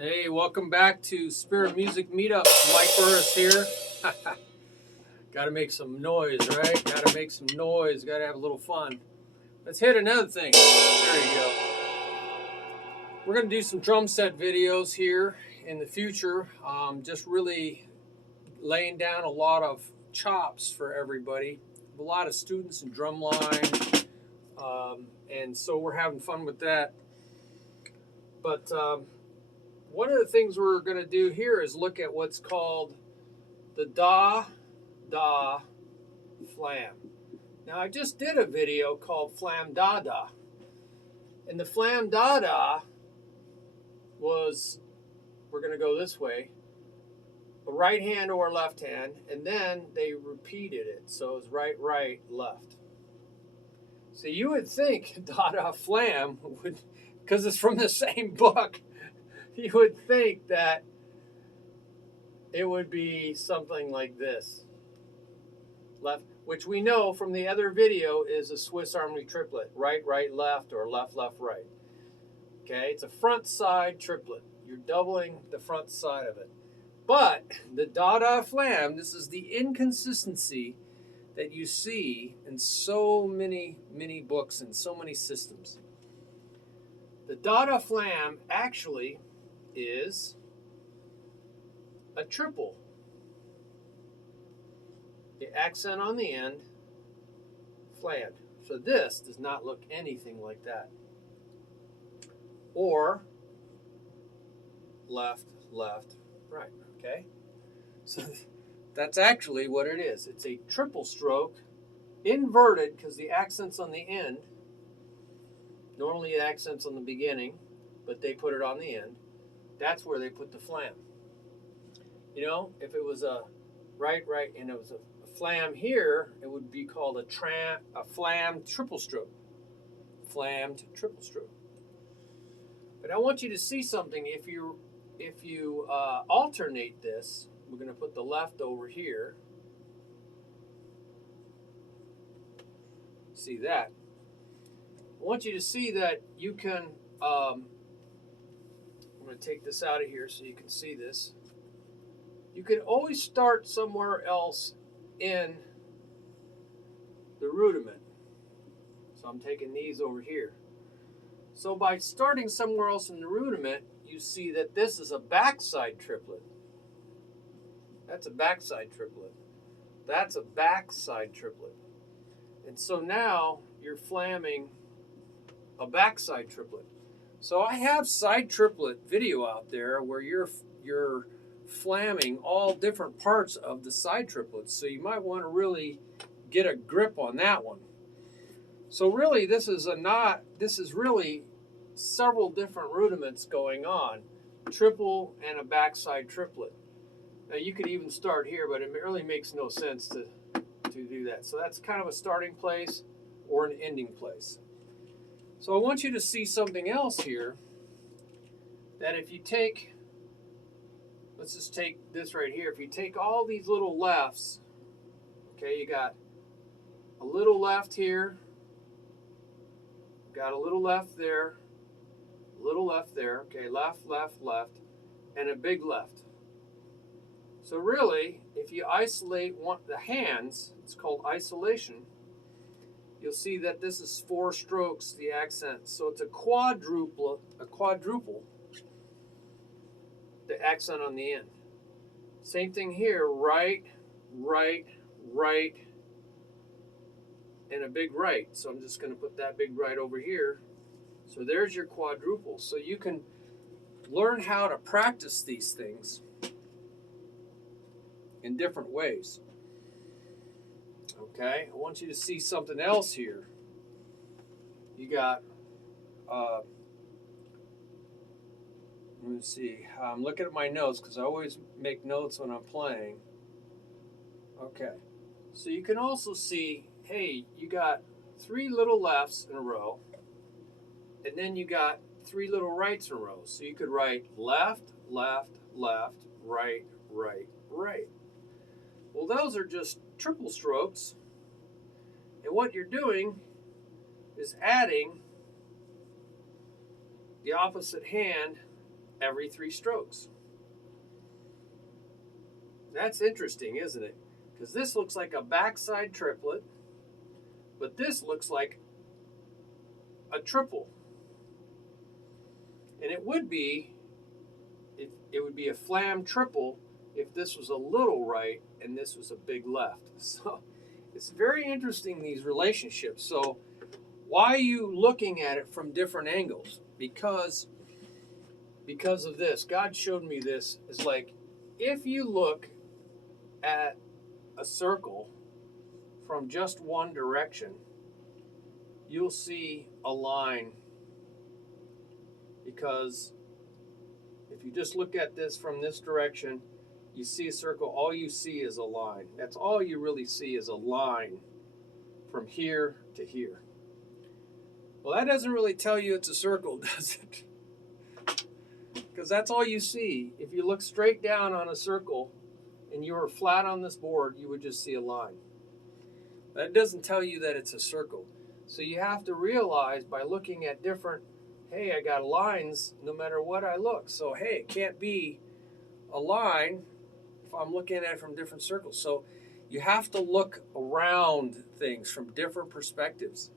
Hey, welcome back to Spirit Music Meetup. Mike Burris here. Gotta make some noise, right? Gotta make some noise. Gotta have a little fun. Let's hit another thing. There you go. We're gonna do some drum set videos here in the future. Just really laying down a lot of chops for everybody. A lot of students in drumline. And so we're having fun with that. But one of the things we're going to do here is look at what's called the DaDa Flam. Now, I just did a video called Flam DaDa. And the Flam DaDa was, we're going to go this way, a right hand or left hand, and then they repeated it. So it was right, right, left. So you would think DaDa Flam would, because it's from the same book, you would think that it would be something like this. Left, which we know from the other video is a Swiss Army triplet. Right, right, left, or left, left, right. Okay, it's a front side triplet. You're doubling the front side of it. But the DaDa Flam, this is the inconsistency that you see in so many books and so many systems. The DaDa Flam actually is a triple. The accent on the end, flammed. So this does not look anything like that. Or left, left, right, okay? So that's actually what it is. It's a triple stroke, inverted because the accent's on the end. Normally the accent's on the beginning, but they put it on the end. That's where they put the flam. You know, if it was a right, right, and it was a flam here, it would be called a flam triple-stroke. Flammed triple-stroke. But I want you to see something. If you alternate this, we're going to put the left over here. See that? I want you to see that you can. I'm going to take this out of here so you can see this. You can always start somewhere else in the rudiment. So I'm taking these over here. So by starting somewhere else in the rudiment, you see that this is a backside triplet. That's a backside triplet. That's a backside triplet. And so now you're flamming a backside triplet. So I have side triplet video out there where you're flamming all different parts of the side triplets. So you might want to really get a grip on that one. So really this is really several different rudiments going on. Triple and a backside triplet. Now you could even start here, but it really makes no sense to do that. So that's kind of a starting place or an ending place. So I want you to see something else here, that if you take, let's just take this right here. If you take all these little lefts, okay, you got a little left here, got a little left there, a little left there, okay, left, left, left, and a big left. So really, if you isolate the hands, it's called isolation, you'll see that this is 4 strokes, the accent. So it's a quadruple, the accent on the end. Same thing here, right, right, right, and a big right. So I'm just going to put that big right over here. So there's your quadruple. So you can learn how to practice these things in different ways. Okay, I want you to see something else here. You got, let me see, I'm looking at my notes because I always make notes when I'm playing. Okay, so you can also see, hey, you got 3 little lefts in a row, and then you got 3 little rights in a row. So you could write left, left, left, right, right, right. Well, those are just triple strokes. And what you're doing is adding the opposite hand every 3 strokes. That's interesting, isn't it? Because this looks like a backside triplet, but this looks like a triple. And it would be a Flam triple if this was a little right and this was a big left. So it's very interesting, these relationships. So why are you looking at it from different angles? Because of this. God showed me this. It's like, if you look at a circle from just one direction, you'll see a line. Because if you just look at this from this direction, you see a circle, all you see is a line. That's all you really see, is a line from here to here. Well, that doesn't really tell you it's a circle, does it? Because that's all you see. If you look straight down on a circle and you were flat on this board, you would just see a line. That doesn't tell you that it's a circle. So you have to realize, by looking at different, hey, I got lines no matter what I look. So, hey, it can't be a line if I'm looking at it from different circles. So you have to look around things from different perspectives.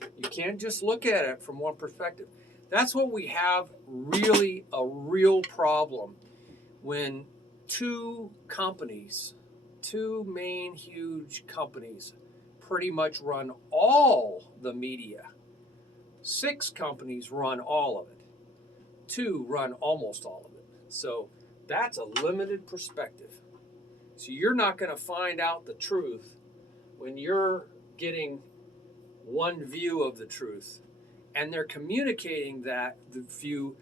You can't just look at it from one perspective. That's what we have, really a real problem, when two main huge companies pretty much run all the media. 6 companies run all of it. 2 run almost all of it. So that's a limited perspective. So you're not going to find out the truth when you're getting one view of the truth, and they're communicating the view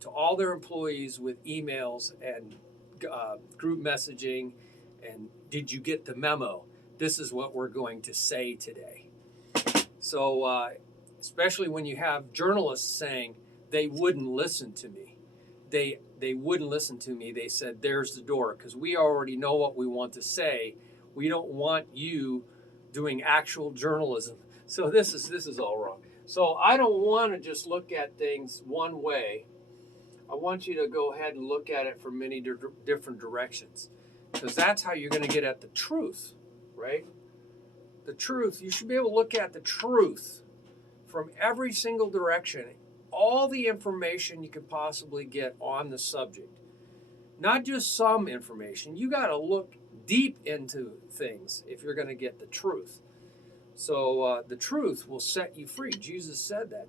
to all their employees with emails and group messaging, and did you get the memo? This is what we're going to say today. So especially when you have journalists saying they wouldn't listen to me. They wouldn't listen to me. They said, there's the door, because we already know what we want to say. We don't want you doing actual journalism. So this is all wrong. So I don't want to just look at things one way. I want you to go ahead and look at it from many different directions, because that's how you're going to get at the truth, right? The truth. You should be able to look at the truth from every single direction, all the information you could possibly get on the subject. Not just some information. You got to look deep into things if you're going to get the truth. So the truth will set you free. Jesus said that.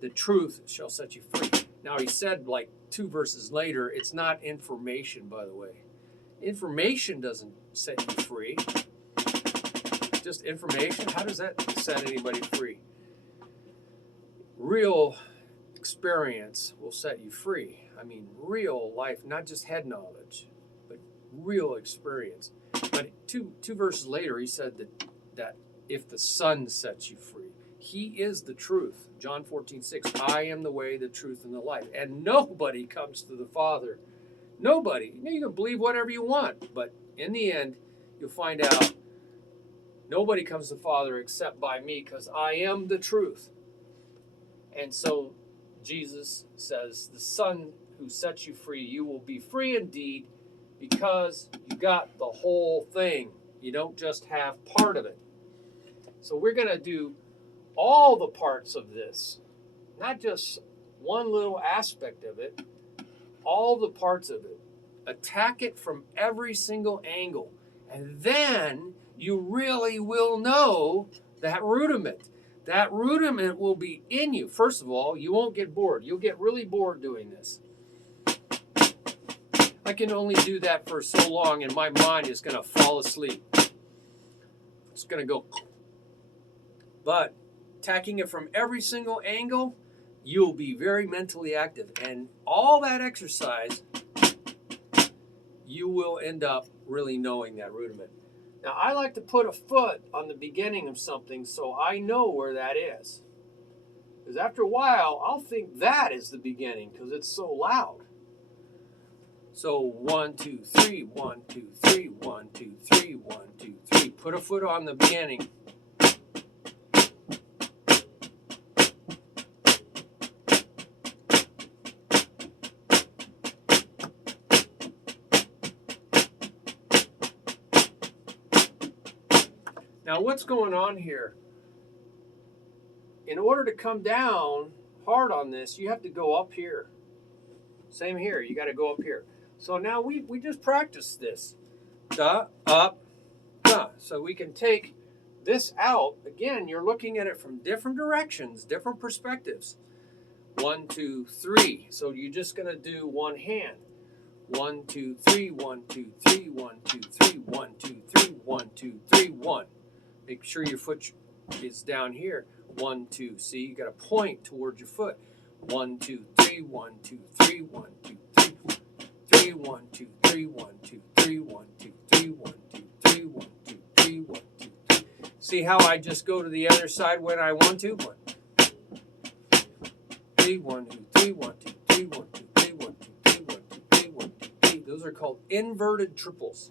The truth shall set you free. Now, he said, like 2 verses later, it's not information, by the way. Information doesn't set you free. Just information? How does that set anybody free? Real experience will set you free. I mean, real life, not just head knowledge, but real experience. But two verses later, he said that if the Son sets you free, he is the truth. John 14:6, I am the way, the truth, and the life. And nobody comes to the Father. Nobody. You can believe whatever you want, but in the end, you'll find out nobody comes to the Father except by me, because I am the truth. And so Jesus says, the Son who sets you free, you will be free indeed, because you got the whole thing. You don't just have part of it. So we're going to do all the parts of this, not just one little aspect of it, all the parts of it. Attack it from every single angle. And then you really will know that rudiment. That rudiment will be in you. First of all, you won't get bored. You'll get really bored doing this. I can only do that for so long, and my mind is going to fall asleep. It's going to go. But attacking it from every single angle, you'll be very mentally active. And all that exercise, you will end up really knowing that rudiment. Now, I like to put a foot on the beginning of something so I know where that is. Because after a while, I'll think that is the beginning because it's so loud. So 1, 2, 3, 1, 2, 3, 1, 2, 3, 1, 2, 3. Put a foot on the beginning. Now what's going on here? In order to come down hard on this, you have to go up here. Same here, you got to go up here. So now we just practiced this. Da, up, da. So we can take this out. Again, you're looking at it from different directions, different perspectives. 1, 2, 3. So you're just going to do one hand. 1, 2, 3, 1, 2, 3, 1, 2, 3, 1, 2, 3, 1, 2, 3, 1. Make sure your foot is down here. 1, 2. See, you got to point towards your foot. 1, 2, 3, 1, 2, 3, 1, 2, 3, 3, 1, 2, 3, 1, 2, 3, 1, 2, 3, 1, 2, 3, 1, 2, 3, 1, 2, 3. See how I just go to the other side when I want to? 1, 3, 1, 2, 3, 1, 2, 3, 1, 2, 3, 1, 2, 3, 1, 2, 3, 1, 2, 3. Those are called inverted triples.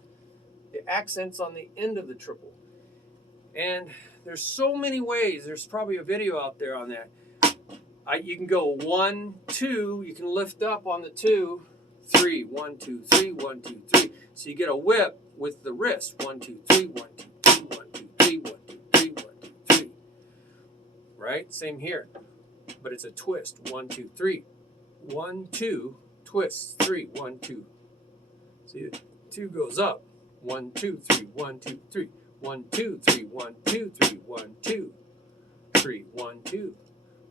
The accent's on the end of the triple. And there's so many ways. There's probably a video out there on that. You can go 1, 2. You can lift up on the 2, 3. 1, 2, 3. 1, 2, 3. So you get a whip with the wrist. 1, 2, 3. 1, 2, 3. 1, 2, 3. 1, 2, 3. 1, 2, 3. Right? Same here. But it's a twist. 1, 2, 3. 1, 2. Twist. 3. 1, 2. See, the 2 goes up. 1, 2, 3. 1, 2, 3. 1, 2, 3. 1, 2, 3. 1, 2, 3. 1, 2.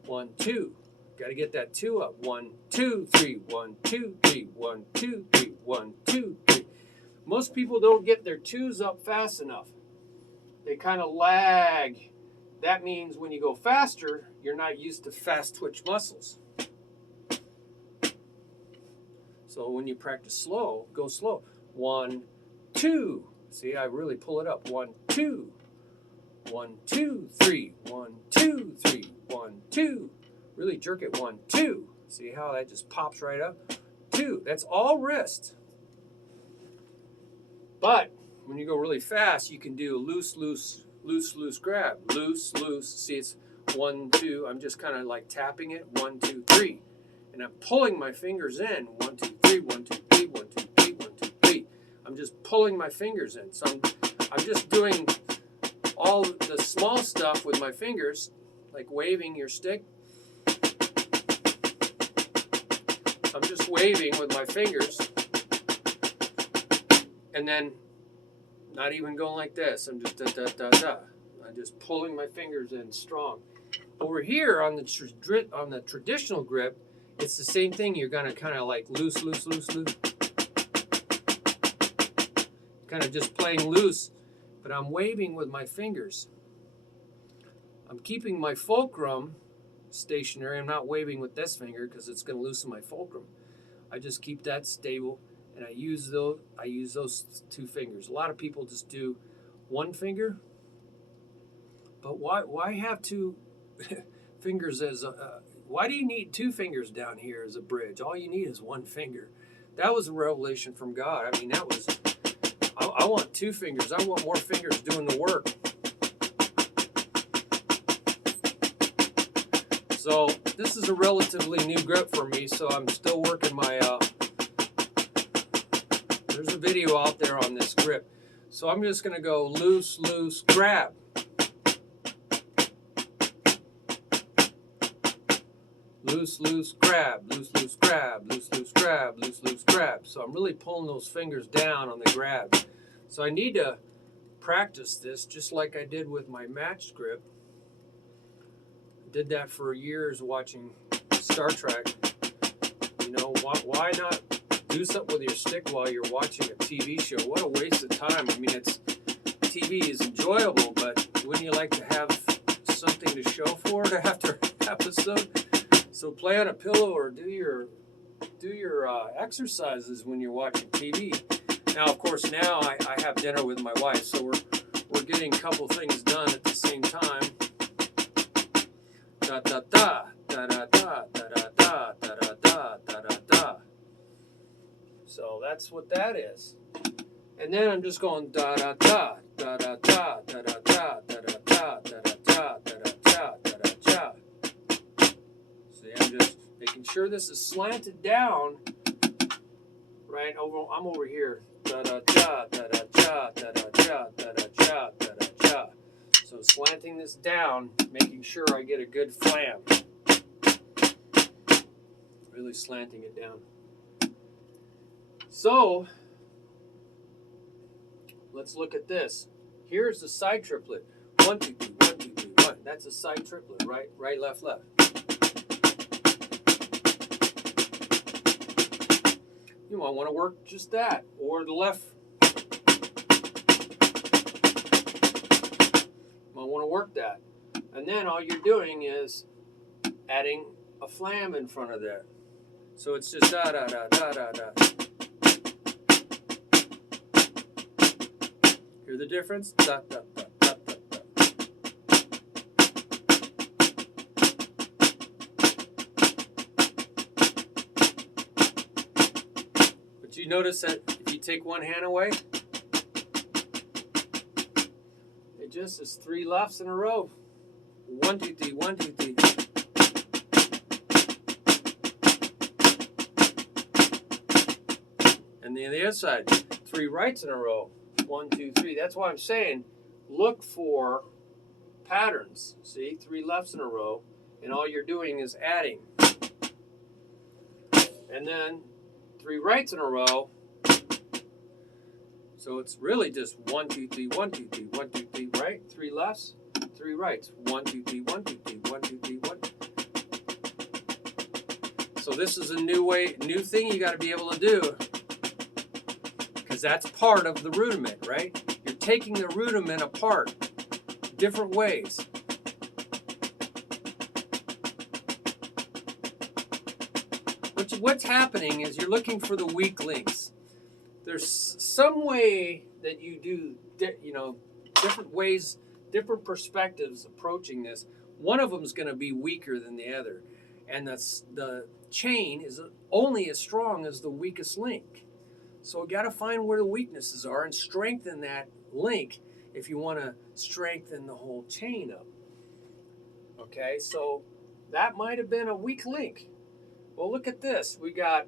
1, 2. Got to get that 2 up. 1, 2, 3. 1, 2, 3. 1, 2, 3. 1, 2, 3. Most people don't get their 2s up fast enough. They kind of lag. That means when you go faster, you're not used to fast twitch muscles. So when you practice slow, go slow. 1, 2. See, I really pull it up. 1, 2. 1, 2, 3. 1, 2, 3. 1, 2. Really jerk it. 1, 2. See how that just pops right up? 2. That's all wrist. But when you go really fast, you can do loose, loose, loose, loose grab. Loose, loose. See, it's 1, 2. I'm just kind of like tapping it. 1, 2, 3. And I'm pulling my fingers in. 1, 2, 3. 1, 2, 3. 1, 2, 3. 1, 2, 3. I'm just pulling my fingers in. So I'm just doing all the small stuff with my fingers, like waving your stick. I'm just waving with my fingers. And then not even going like this. I'm just da-da-da-da. I'm just pulling my fingers in strong. Over here on the traditional grip, it's the same thing. You're going to kind of like loose, loose, loose, loose. Kind of just playing loose, but I'm waving with my fingers. I'm keeping my fulcrum stationary. I'm not waving with this finger because it's going to loosen my fulcrum. I just keep that stable, and I use those 2 fingers. A lot of people just do 1 finger, but why have 2 fingers as a? Why do you need 2 fingers down here as a bridge? All you need is 1 finger. That was a revelation from God. I mean, that was. I want 2 fingers. I want more fingers doing the work. So this is a relatively new grip for me, so I'm still working my, there's a video out there on this grip. So I'm just going to go loose, loose, grab. Loose, loose, grab, loose, loose, grab, loose, loose, grab, loose, loose, grab. So I'm really pulling those fingers down on the grab. So I need to practice this just like I did with my matched grip. I did that for years watching Star Trek. You know, why not do something with your stick while you're watching a TV show? What a waste of time. I mean, TV is enjoyable, but wouldn't you like to have something to show for it after episode? So play on a pillow or do your exercises when you're watching TV. Now, of course, now I have dinner with my wife, so we're getting a couple things done at the same time. Da da da da da da da da da da da da da da. So that's what that is. And then I'm just going da da da da da da da da da da da da da da da da da da. See, I'm just making sure this is slanted down. Right over, I'm over here. Da da da da da da da da da da da da da da. So slanting this down, making sure I get a good flam. Really slanting it down. So let's look at this. Here's the side triplet. 1, 2, 3, 1, 2, 3, 1. That's a side triplet, right? Right, left, left. You might want to work just that, or the left. You might want to work that. And then all you're doing is adding a flam in front of that. So it's just da da da da da da. Hear the difference? Da da da da da da. But you notice that if you take one hand away, it just is 3 lefts in a row. 1, 2, 3, 1, 2, 3. And then the other side, 3 rights in a row. 1, 2, 3. That's why I'm saying look for patterns. See, 3 lefts in a row, and all you're doing is adding. And then 3 rights in a row. So it's really just 1, 2, 3, 1, 2, 3, 1, 2, 3, right? 3 lefts, 3 rights. 1, 2, 3, 1, 2, 3, 1, 2, 3, 1. So this is a new thing you got to be able to do. Because that's part of the rudiment, right? You're taking the rudiment apart different ways. What's happening is you're looking for the weak links. There's some way that you do, different ways, different perspectives approaching this. One of them is going to be weaker than the other. And the chain is only as strong as the weakest link. So we got to find where the weaknesses are and strengthen that link if you want to strengthen the whole chain up. Okay, so that might have been a weak link. Well, look at this. We got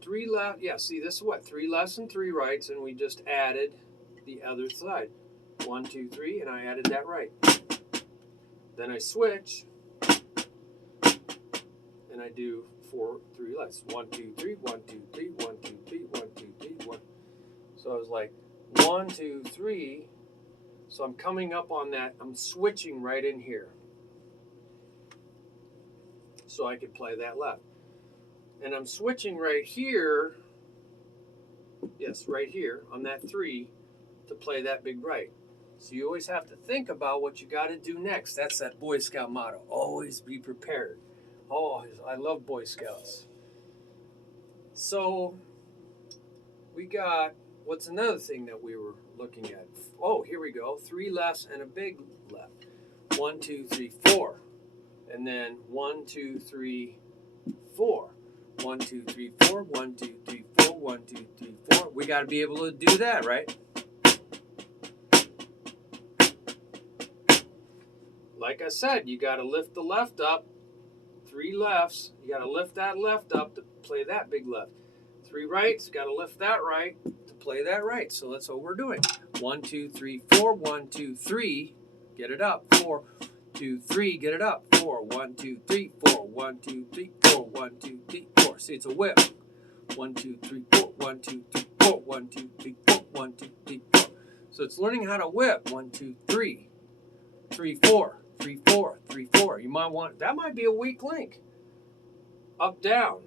3 left. Yeah, see, this is what? 3 lefts and 3 rights, and we just added the other side. 1, 2, 3, and I added that right. Then I switch, and I do 4, 3 lefts. 1, 2, 3, 1, 2, 3, 1, 2, 3, 1, 2, 3, 1. So I was like 1, 2, 3. So I'm coming up on that. I'm switching right in here. So I could play that left. And I'm switching right here. Yes, right here on that 3 to play that big right. So you always have to think about what you got to do next. That's that Boy Scout motto. Always be prepared. Oh, I love Boy Scouts. So we got, what's another thing that we were looking at? Oh, here we go. 3 lefts and a big left. 1, 2, 3, 4. And then 1, 2, 3, 4. 1, 2, 3, 4. 1, 2, 3, 4. 1, 2, 3, 4. We got to be able to do that, right? Like I said, you got to lift the left up. 3 lefts. You got to lift that left up to play that big left. 3 rights. Got to lift that right to play that right. So that's what we're doing. 1, 2, 3, 4. 1, 2, 3. Get it up. 4, 2, 3. Get it up. 4, 1, 2, 3, 4. 1, 2, 3, 4. 1, 2, 3, 4. See, it's a whip. 1, 2, 3, 4. 1, 2, 3, 4. 1, 2, 3, 4. 1, 2, 3, 4. So it's learning how to whip. 1, 2, 3. 3, 4. 3, 4. 3, 4. You might want, that might be a weak link. Up, down.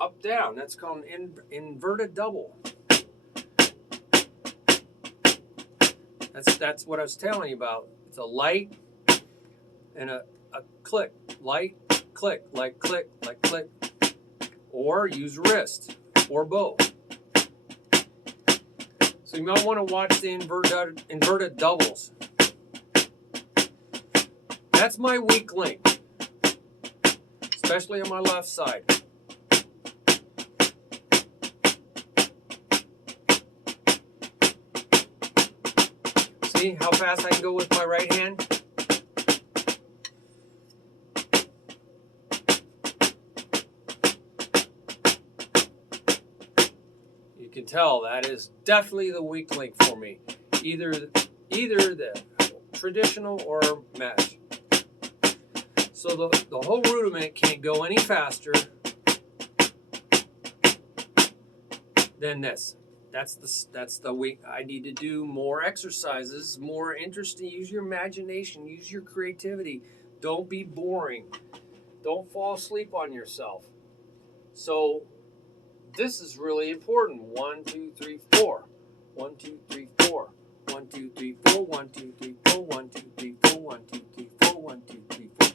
Up, down. That's called an inverted double. That's what I was telling you about. It's a light and a click. Light, click, like click, like click. Or use wrist, or both. So you might want to watch the inverted doubles. That's my weak link, especially on my left side. See how fast I can go with my right hand? You can tell that is definitely the weak link for me. Either either the traditional or mesh. So the whole rudiment can't go any faster than this. That's the week. I need to do more exercises, more interesting. Use your imagination, use your creativity. Don't be boring. Don't fall asleep on yourself. So this is really important. 1, 2, 3, 4. 1, 2, 3, 4. 1, 2, 3, 4. 1, 2, 3, 4. 1, 2, 3, 4. 1, 2, 3, 4. 1, 2, 3, 4.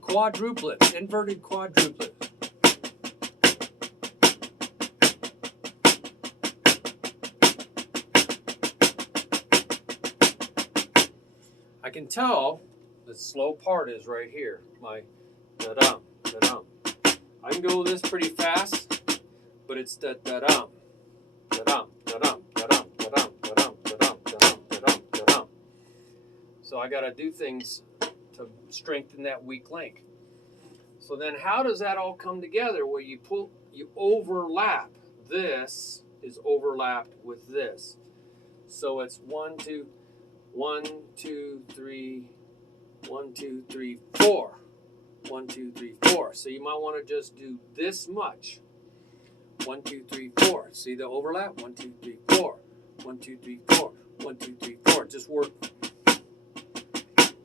Quadruplet, inverted quadruplet. I can tell the slow part is right here. My da-dum, da-dum. I can go this pretty fast, but it's the da-dum, da-dum, da-dum, da-dum, da-dum, da-dum, da-dum, da-dum, da-dum, da-dum. So I got to do things to strengthen that weak link. So then how does that all come together? Well, you overlap. This is overlapped with this. So it's 1, 2, 1, 2, 3, 1, 2, 3, 4. 1, 2, 3, 4. So you might want to just do this much. 1, 2, 3, 4. See the overlap? 1, 2, 3, 4. 1, 2, 3, 4. 1, 2, 3, 4. Just work.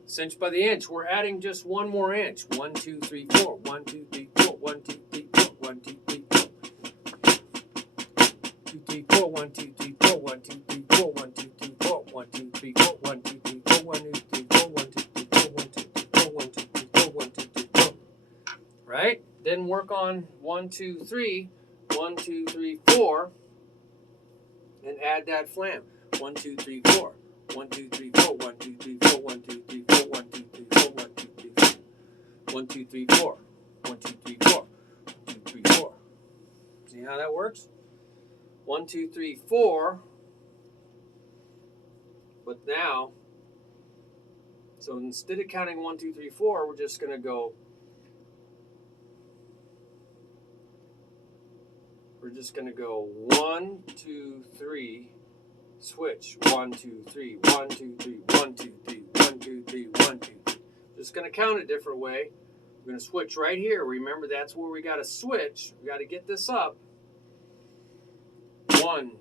Cinch by the inch. We're adding just one more inch. 1, 2, 3, 4. 1, 2, 3, 4. 1, 2, 3, 4. 1, 2, 3, 4. 2, 3, 4. 1, 2, 3, 4. 1, 2, 3, 4. 1, 2, 3, 4. 1, 2, 3, 4. 1, 2, 3, 4. 1, 2, 3, 4. 1, 2, 3, 4. 1, 2, 3, 4. 1, 2, 3, 4. 1, 2, 3, 4. Right? Then work on 1, 2, 3. 1, 2, 3, 4. And add that flam. 1, 2, 3, 4. 1, 2, 3, 4. 1, 2, 3, 4. 1, 2, 3, 4. 1, 2, 3, 4. 1, 2, 3, 4. 1, 2, 3, 4. 1, 2, 3, 4. 1, 2, 3, 4. See how that works? 1, 2, 3, 4. But now, so instead of counting 1, 2, 3, 4, we're just going to go. We're just going to go 1, 2, 3. Switch. 1, 2, 3. 1, 2, 3. 1, 2, 3. 1, 2, 3. 1, 2, 3. Just going to count a different way. We're going to switch right here. Remember, that's where we got to switch. We got to get this up. 1,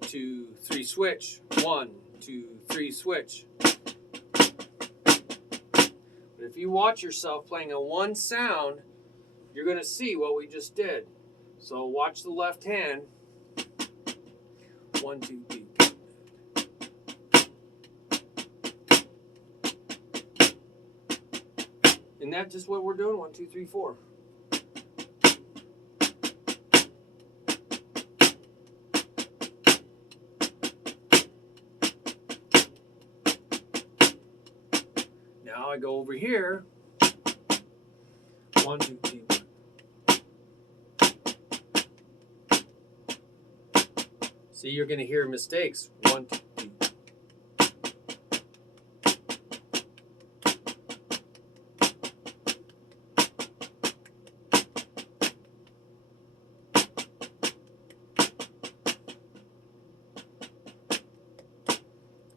2, 3. Switch. 1, 2, 3. Switch. But if you watch yourself playing a one sound, you're going to see what we just did. So watch the left hand. 1, 2, 3. And that's just what we're doing. 1, 2, 3, 4. Now I go over here. 1, 2, 3, 1. See, you're going to hear mistakes. 1, 2, 3.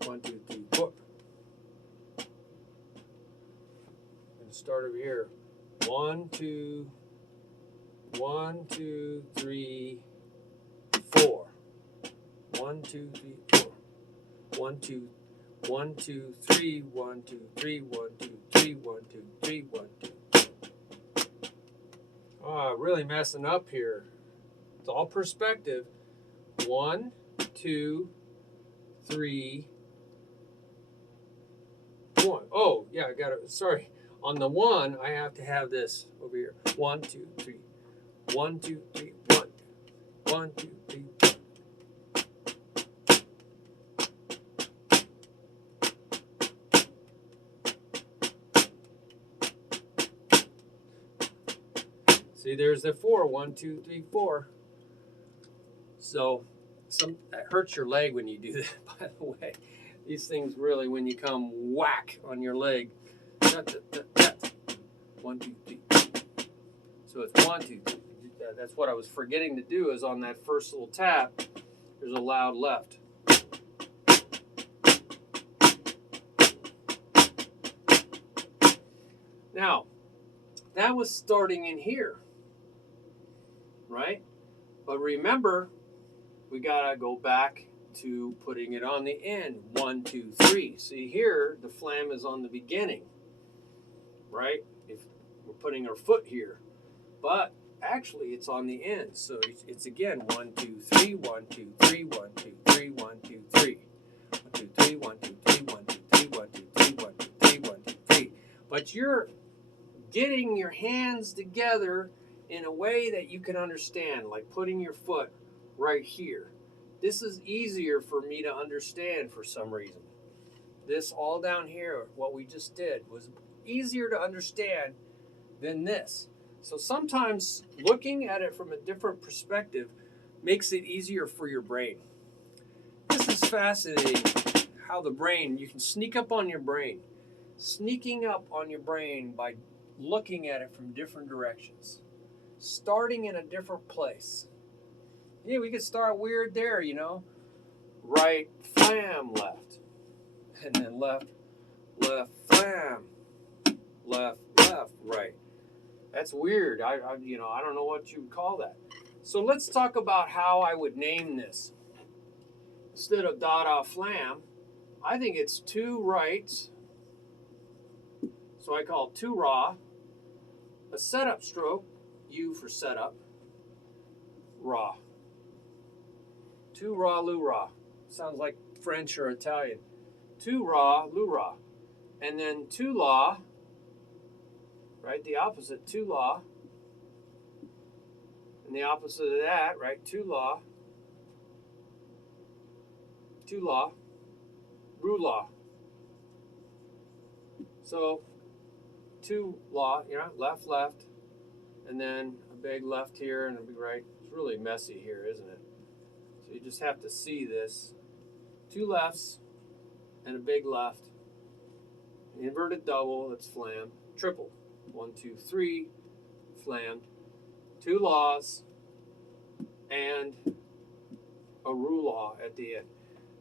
1, 2, 3, 4. And start over here. 1, 2, 1, 2, 3, 4. 1, 2, 3, 4. 1, 2, 1, 2, 3, 1, 2, 3, 1, 2, 3, 1, 2, 3, 1, 2. Oh, really messing up here. It's all perspective. 1, 2, 3, 1. Oh, yeah, I got it. Sorry. On the 1, I have to have this over here. 1, 2, 3. 1, 2, 3, 1. 1, 2, 3, 1. See, there's the 4. 1, 2, 3, 4. So, that hurts your leg when you do that, by the way. These things really, when you come whack on your leg. 1, 2, 3. So it's 1, 2, 3. That's what I was forgetting to do, is on that first little tap, there's a loud left. Now, that was starting in here, right? But remember, we gotta go back to putting it on the end. 1, 2, 3. See here, the flam is on the beginning, right? If we're putting our foot here, but actually it's on the end. So it's again 1, 2, 3, 1, 2, 3, 1, 2, 3, 1, 2, 3. 1, 2, 3, 1, 2, 3, 1, 2, 3, 1, 2, 3, 1, 2, 3, 1, 2, 3. But you're getting your hands together in a way that you can understand, like putting your foot right here. This is easier for me to understand for some reason. This all down here, what we just did, was easier to understand than this. So sometimes looking at it from a different perspective makes it easier for your brain. This is fascinating how the brain, you can sneak up on your brain. Sneaking up on your brain by looking at it from different directions. Starting in a different place. Yeah, we could start weird there, you know. Right, flam, left. And then left, left, flam. Left, left, right. That's weird. I don't know what you would call that. So let's talk about how I would name this. Instead of DaDa Flam, I think it's 2 rights. So I call 2 raw, a setup stroke, U for setup, raw. 2 raw, lu raw. Sounds like French or Italian. 2 raw, lu raw. And then 2 law, right? The opposite, 2 law. And the opposite of that, right? 2 law. 2 law, ru law. So 2 law, you know, left, left, and then a big left here and a big right. It's really messy here, isn't it? So you just have to see this. 2 lefts and a big left. Inverted double, that's flam. Triple. 1, 2, 3, flammed. 2 laws and a ru law at the end.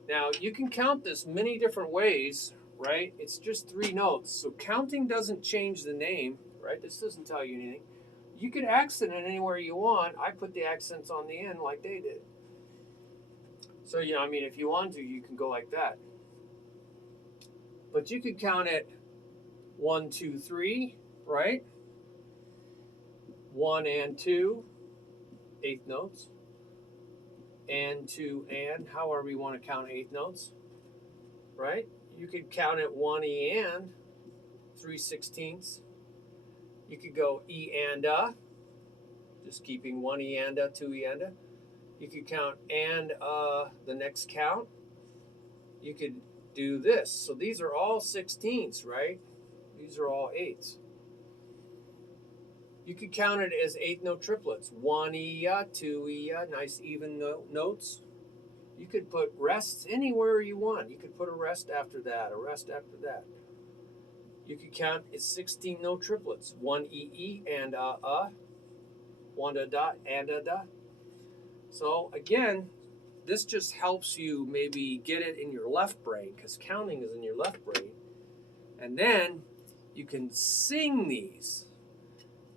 Now you can count this many different ways, right? It's just 3 notes. So counting doesn't change the name, right? This doesn't tell you anything. You could accent it anywhere you want. I put the accents on the end like they did. So, you know, I mean, if you want to, you can go like that. But you could count it 1, 2, 3, right? 1 and 2, 8th notes. And 2 and, however you want to count 8th notes, right? You could count it 1 E and 3/16. You could go E and just keeping 1 E and 2 E and. You could count and the next count. You could do this. So these are all 16ths, right? These are all 8ths. You could count it as 8th note triplets. 1 E, 2 E, nice even notes. You could put rests anywhere you want. You could put a rest after that, a rest after that. You could count as 16 note triplets. 1 E and 1 DaDa and DaDa. So again, this just helps you maybe get it in your left brain, because counting is in your left brain. And then you can sing these.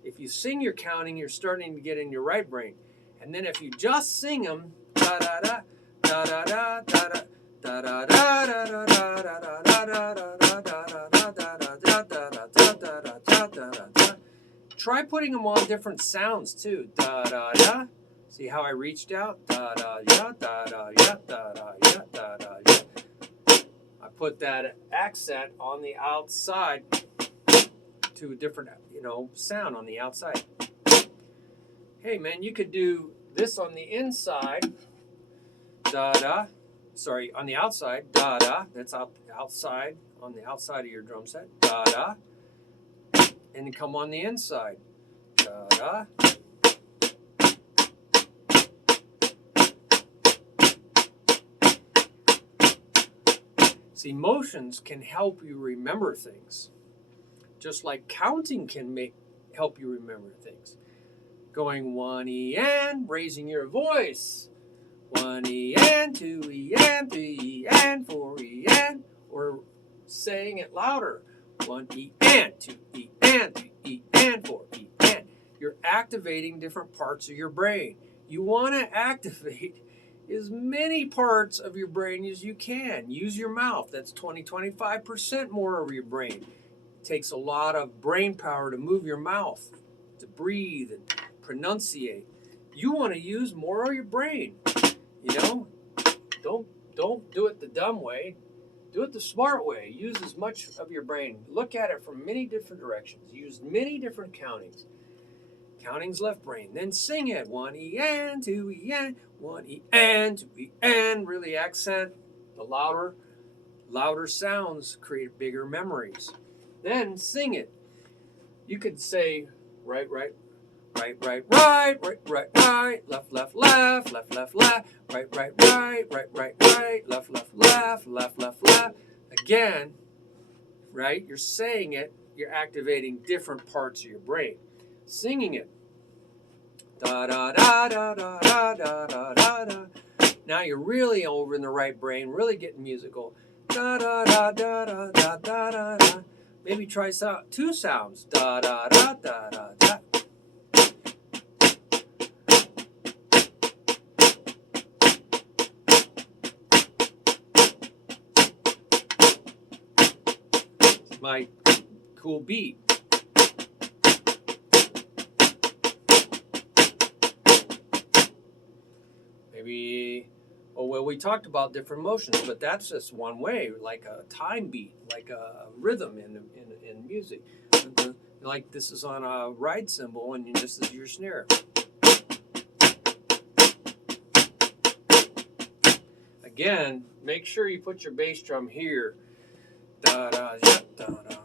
If you sing your counting, you're starting to get in your right brain. And then if you just sing them, da da da da da da da da da da da da da. Try putting them on different sounds too. Da da da. See how I reached out? Da da ya da da ya da da ya da da ya. I put that accent on the outside to a different, sound on the outside. Hey man, you could do this on the inside, DaDa. Sorry, on the outside, DaDa. That's outside, on the outside of your drum set, DaDa. And then come on the inside, DaDa. See, motions can help you remember things. Just like counting can help you remember things. Going 1 E and, raising your voice. 1 E and, 2 E and, 3 E and, 4 E and, or saying it louder. 1 E and, 2 E and. and 3, E and 4, E and. You're activating different parts of your brain. You want to activate as many parts of your brain as you can. Use your mouth. That's 20-25% more of your brain. It takes a lot of brain power to move your mouth, to breathe and pronunciate. You want to use more of your brain. You know, don't do it the dumb way. Do it the smart way. Use as much of your brain. Look at it from many different directions. Use many different countings. Counting's left brain. Then sing it. 1 E and 2 E and 1 E and 2 E and. Really accent. The louder sounds create bigger memories. Then sing it. You could say right, right, right, right, right, right, right, right, left, left, left, left, left, left, right, right, right, right, right, right, left, left, left, left, left, left. Again, right? You're saying it. You're activating different parts of your brain. Singing it. Da da da da da da da da da da. Now you're really over in the right brain, really getting musical. Da da da da da da da da da. Maybe try two sounds. Da da da da da da. It's my cool beat. Maybe, well, we talked about different motions, but that's just one way, like a time beat, like a rhythm in music. Like this is on a ride cymbal, and this is your snare. Again, make sure you put your bass drum here. Da, da, da, da, da.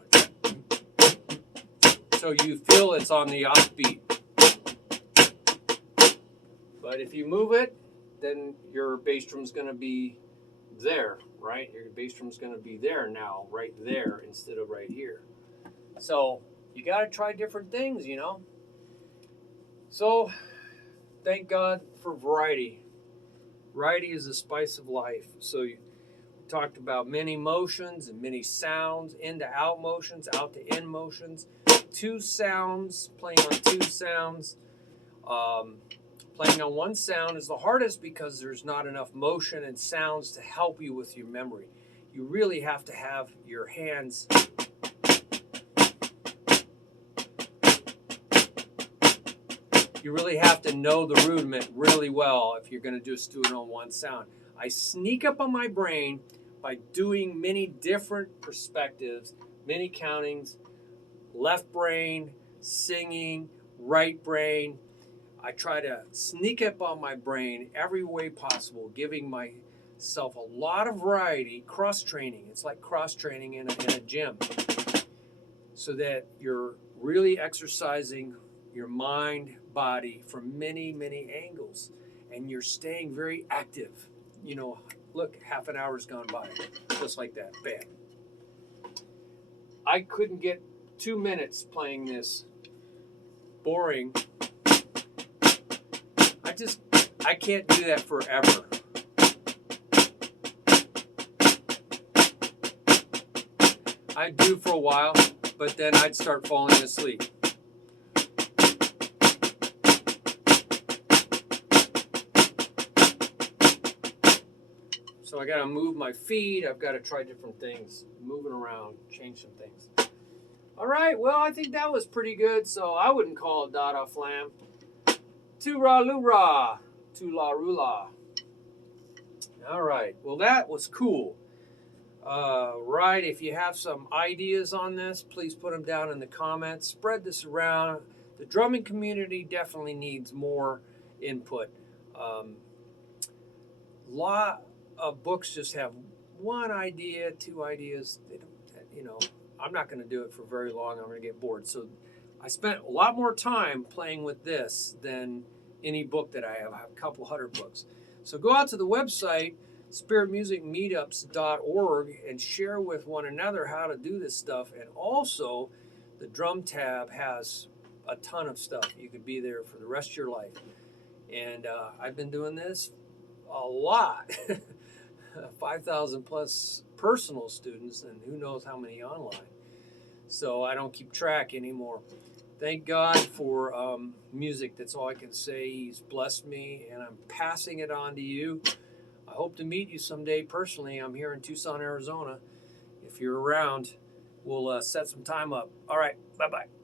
So you feel it's on the offbeat. But if you move it, then your bass drum's going to be there, right? Your bass drum's going to be there now, right there, instead of right here. So you got to try different things, you know. So thank God for variety. Variety is the spice of life. So you talked about many motions and many sounds, in to out motions, out to in motions, two sounds, playing on two sounds. Playing on one sound is the hardest because there's not enough motion and sounds to help you with your memory. You really have to have your hands you really have to know the rudiment really well if you're going to just do it on one sound. I sneak up on my brain by doing many different perspectives, many countings, left brain, singing, right brain. I try to sneak up on my brain every way possible, giving myself a lot of variety, cross-training. It's like cross-training in a gym, so that you're really exercising your mind, body from many, many angles, and you're staying very active. You know, look, half an hour's gone by, just like that, bam. I couldn't get 2 minutes playing this. Boring. I can't do that forever. I'd do for a while, but then I'd start falling asleep. So I got to move my feet. I've got to try different things, moving around, change some things. All right, well, I think that was pretty good, so I wouldn't call it DaDa Flam. Tooraloo-ra, toola-roola. All right, well, that was cool. Right, if you have some ideas on this, please put them down in the comments. Spread this around. The drumming community definitely needs more input. A lot of books just have one idea, two ideas. They don't, you know, I'm not going to do it for very long. I'm going to get bored. So I spent a lot more time playing with this than any book that I have. I have a couple hundred books. So go out to the website, spiritmusicmeetups.org, and share with one another how to do this stuff. And also, the drum tab has a ton of stuff. You could be there for the rest of your life. And I've been doing this a lot. 5,000 plus personal students, and who knows how many online. so I don't keep track anymore. Thank God for music. That's all I can say. He's blessed me, and I'm passing it on to you. I hope to meet you someday personally. I'm here in Tucson, Arizona. If you're around, we'll set some time up. All right, bye-bye.